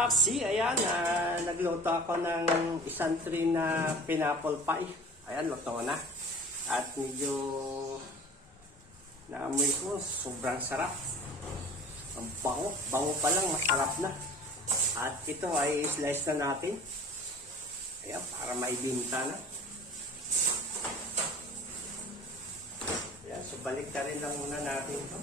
Kapsi, ayan, nagluto ako ng isang tray na pineapple pie. Ayan, luto na. At medyo naamoy ko, sobrang sarap. Ang bango, bango pa lang, masarap na. At ito ay slice na natin. Ayan, para maibinta na. Ayan, so balik na rin lang muna natin ito.